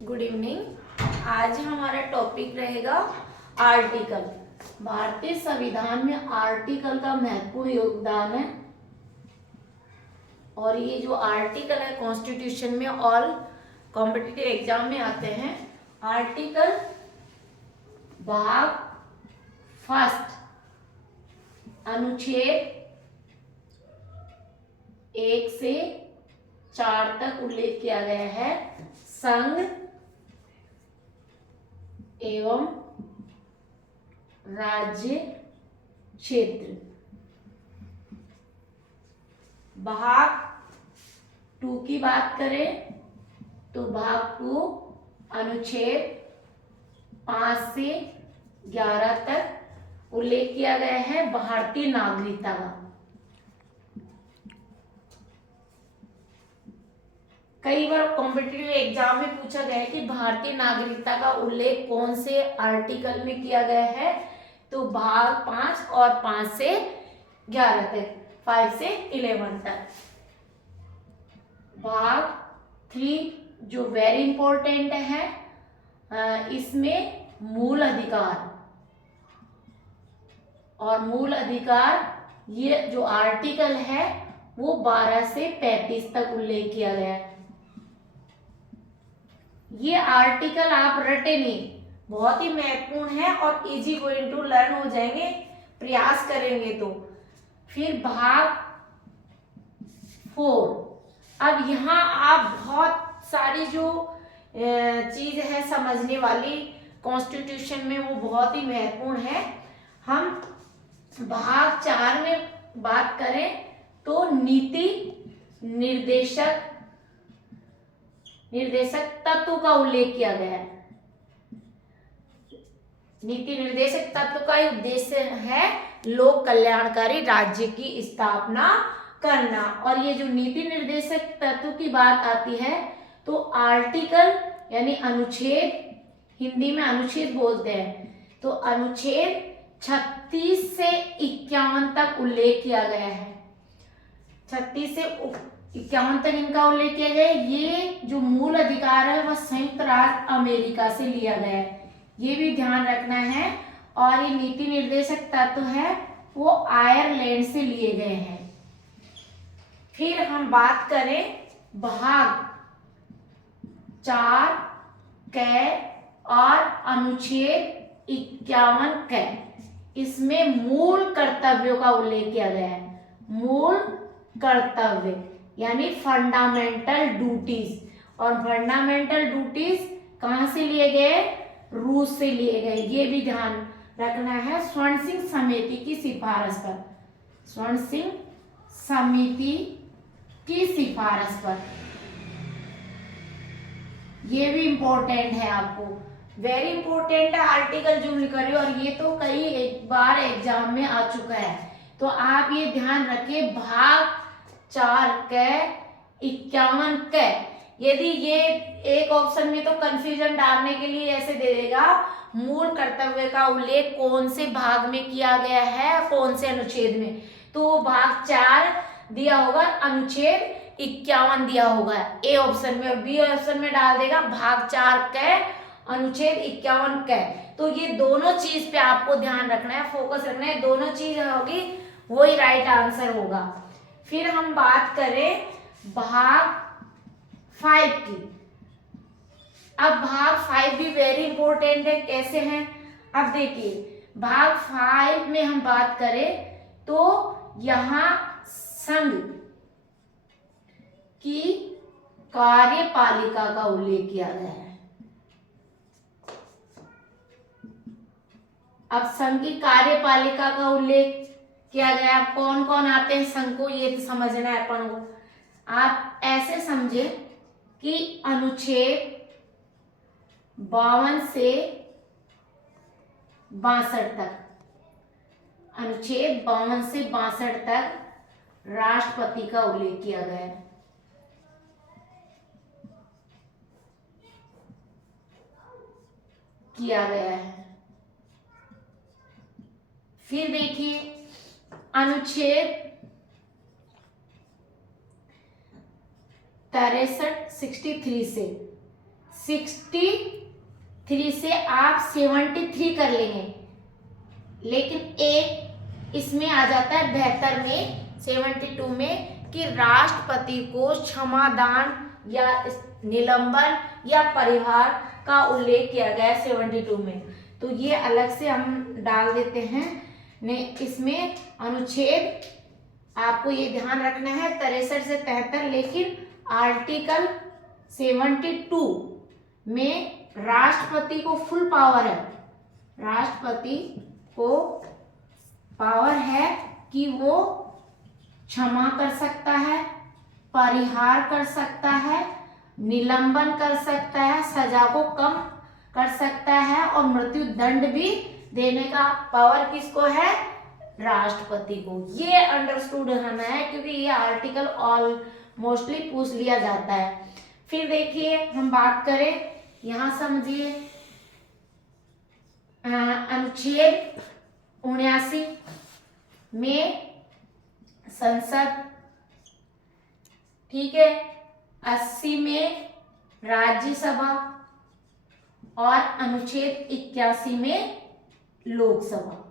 Good evening. आज हमारा topic रहेगा आर्टिकल। भारतीय संविधान में आर्टिकल का महत्वपूर्ण योगदान है और ये जो आर्टिकल है कॉन्स्टिट्यूशन में ऑल कॉम्पिटिटिव एग्जाम में आते हैं। आर्टिकल भाग फर्स्ट अनुच्छेद 1 से 4 तक उल्लेख किया गया है। संघ एवं राज्य क्षेत्र। भाग 2 की बात करें तो भाग 2 अनुच्छेद 5 से 11 तक उल्लेख किया गया है भारतीय नागरिकता का। कई बार कॉम्पिटिटिव एग्जाम में पूछा गया है कि भारतीय नागरिकता का उल्लेख कौन से आर्टिकल में किया गया है, तो भाग 5 और 5 से 11 तक, 5 से 11 तक। भाग 3 जो वेरी इंपॉर्टेंट है, इसमें मूल अधिकार और मूल अधिकार ये जो आर्टिकल है वो 12 से 35 तक उल्लेख किया गया है। ये आर्टिकल आप रटे नहीं, बहुत ही महत्वपूर्ण है और इजी गोइंग टू लर्न हो जाएंगे प्रयास करेंगे तो। फिर भाग 4, अब यहाँ आप बहुत सारी जो चीज है समझने वाली कॉन्स्टिट्यूशन में वो बहुत ही महत्वपूर्ण है। हम भाग 4 में बात करें तो नीति निर्देशक तत्व का उल्लेख किया गया है। नीति निर्देशक तत्व का उद्देश्य है लोक कल्याणकारी राज्य की स्थापना करना। और ये जो नीति निर्देशक तत्व की बात आती है तो आर्टिकल यानी अनुच्छेद, हिंदी में अनुच्छेद बोलते हैं, तो अनुच्छेद 36 से 51 तक उल्लेख किया गया है। 36 से 51 तक इनका उल्लेख किया गया है। ये जो मूल अधिकार है वह संयुक्त राज्य अमेरिका से लिया गया है, ये भी ध्यान रखना है। और ये नीति निर्देशक तत्व है वो आयरलैंड से लिए गए हैं। फिर हम बात करें भाग 4 कै और अनुच्छेद 51 कै, इसमें मूल कर्तव्यों का उल्लेख किया गया है। मूल कर्तव्य यानी फंडामेंटल ड्यूटीज, और फंडामेंटल ड्यूटीज कहां से लिए गए? रूस से लिए गए, ये भी ध्यान रखना है। स्वर्ण सिंह समिति की सिफारिश पर, स्वर्ण सिंह समिति की सिफारिश पर, ये भी इंपॉर्टेंट है आपको, वेरी इंपॉर्टेंट है आर्टिकल जो लिख रही हो। और ये तो कई बार एग्जाम में आ चुका है, तो आप ये ध्यान रखिए। भाग 4 कै 51 कै, यदि ये एक ऑप्शन में तो कंफ्यूजन डालने के लिए ऐसे दे देगा मूल कर्तव्य का उल्लेख कौन से भाग में किया गया है, कौन से अनुच्छेद में, तो भाग 4 दिया होगा, अनुच्छेद 51 दिया होगा ए ऑप्शन में, और बी ऑप्शन में डाल देगा भाग 4 कै अनुच्छेद 51 कै। तो ये दोनों चीज पे आपको ध्यान रखना है, फोकस रखना है, दोनों चीज होगी वही राइट आंसर होगा। फिर हम बात करें भाग 5 की। अब भाग 5 भी वेरी इंपॉर्टेंट है, कैसे हैं? अब देखिए भाग 5 में हम बात करें तो यहां संघ की कार्यपालिका का उल्लेख किया गया है। अब संघ की कार्यपालिका का उल्लेख किया गया, कौन कौन आते हैं संघ को, ये तो समझना है अपन को। आप ऐसे समझे कि अनुच्छेद 52 से 62 तक, अनुच्छेद 52 से 62 तक राष्ट्रपति का उल्लेख किया गया है। फिर देखिए अनुच्छेद 63 से 63 से आप 73 कर लेंगे, लेकिन एक इसमें आ जाता है 72 में 72 में कि राष्ट्रपति को क्षमादान या निलंबन या परिहार का उल्लेख किया गया है 72 में। तो ये अलग से हम डाल देते हैं ने इसमें अनुच्छेद, आपको ये ध्यान रखना है 63 से 73, लेकिन आर्टिकल 72 में राष्ट्रपति को फुल पावर है, राष्ट्रपति को पावर है कि वो क्षमा कर सकता है, परिहार कर सकता है, निलंबन कर सकता है, सजा को कम कर सकता है और मृत्यु दंड भी देने का पावर किसको है, राष्ट्रपति को। ये अंडरस्टूड होना है क्योंकि ये आर्टिकल ऑलमोस्टली पूछ लिया जाता है। फिर देखिए हम बात करें, यहां समझिए अनुच्छेद 79 में संसद, ठीक है, 80 में राज्यसभा और अनुच्छेद 81 में लोकसभा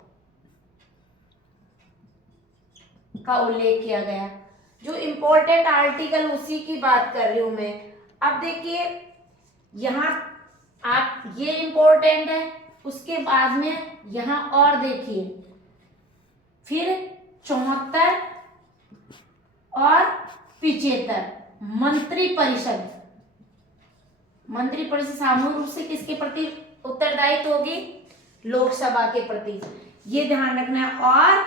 का उल्लेख किया गया। जो इंपॉर्टेंट आर्टिकल उसी की बात कर रही हूं मैं। अब देखिए यहां आप, ये इंपॉर्टेंट है, उसके बाद में यहां और देखिए, फिर 74 और 75 मंत्रिपरिषद सामूहिक रूप से किसके प्रति उत्तरदायित्व होगी, लोकसभा के प्रति, ये ध्यान रखना है। और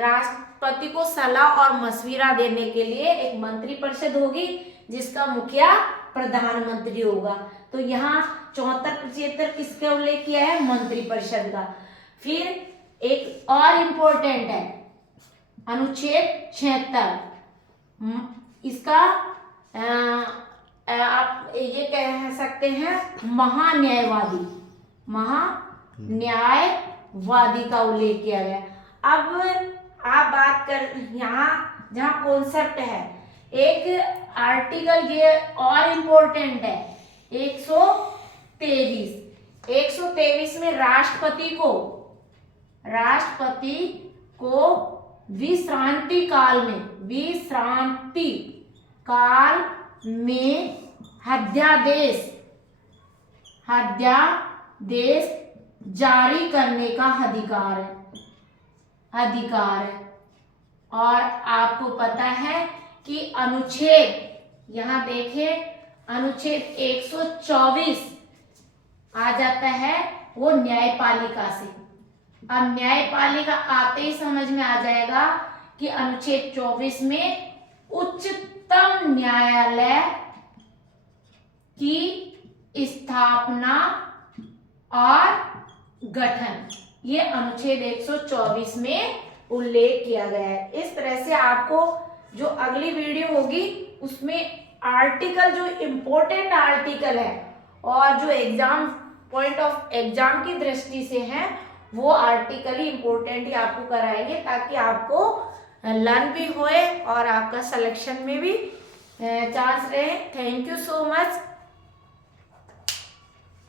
राष्ट्रपति को सलाह और मशविरा देने के लिए एक मंत्रिपरिषद होगी जिसका मुखिया प्रधानमंत्री होगा। तो यहाँ 74-75 किसका उल्लेख किया है, मंत्रिपरिषद का। फिर एक और इम्पोर्टेंट है अनुच्छेद 76, इसका आप ये कह सकते हैं महान्यायवादी का उल्लेख किया गया। अब आप बात कर, यहाँ जहाँ कॉन्सेप्ट है, एक आर्टिकल ये और इम्पोर्टेंट है 123 में राष्ट्रपति को विश्रांति काल में अध्यादेश जारी करने का अधिकार है। और आपको पता है कि अनुच्छेद, यहाँ देखिए अनुच्छेद 124 आ जाता है वो न्यायपालिका से। अब न्यायपालिका आते ही समझ में आ जाएगा कि अनुच्छेद 24 में उच्चतम न्यायालय की स्थापना और गठन, ये अनुच्छेद 124 में उल्लेख किया गया है। इस तरह से आपको जो अगली वीडियो होगी उसमें आर्टिकल, जो इम्पोर्टेंट आर्टिकल है और जो एग्जाम पॉइंट ऑफ एग्जाम की दृष्टि से है, वो आर्टिकल ही इम्पोर्टेंट ही आपको कराएंगे ताकि आपको लर्न भी होए और आपका सिलेक्शन में भी चांस रहे। Thank you so much.